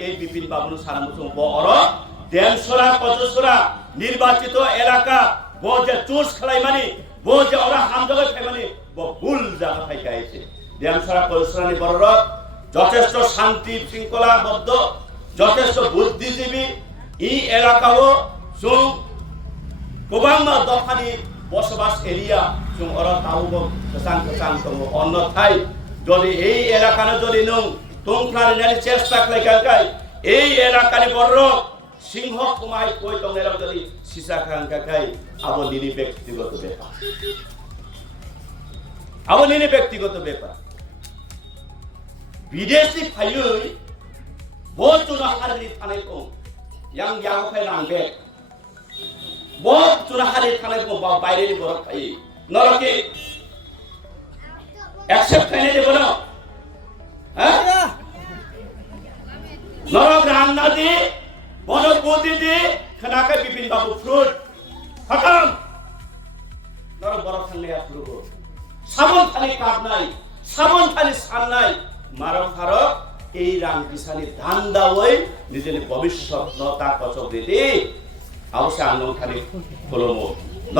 এই বিপিন বাবুল সারামুসুম বড় দেনসরা কজসরা নির্বাচিত এলাকা বো যে চুস খেলাই মানে বো যে ওরা হামজাগা খাই মানে বো ভুল জায়গা থেকে আইছে দেনসরা কজসরানি বড় যথেষ্ট শান্তি শৃঙ্খলাবদ্ধ যথেষ্ট বুদ্ধিজীবী এই এলাকাও जों गोबां दफानि बसबास एरिया जों अरा तावबो गोसां दङ अन्यथाय যদি এই এলাকানো যদি নং তংখ্লানি চেষ্টা খাইকাই এই এলাকানি বড় সিংহ কুমাই কই দংেরা যদি সিসা খাঙ্কাকাই আবলিনি ব্যক্তিগত ব্যাপার আবলিনি ব্যক্তিগত ব্যাপার বিদেশি ফাইই বচুনা হারি থানাইকো yang yang khai rangbe bo chuna hari thanai ko বাইরে ni borok phai noraki accept khai ne debo na ha norok rangna di bonok bodi di khana ka bipin babu fruit khatam norok borok thanne ya shuru ko sabon thani kaat nai sabon thani san nai marok harok এই রাং পিছানি ধান্দা ওই নিজের ভবিষ্যৎ নতা কচক দিতে আবশ্যক আনন্দ খালি হলো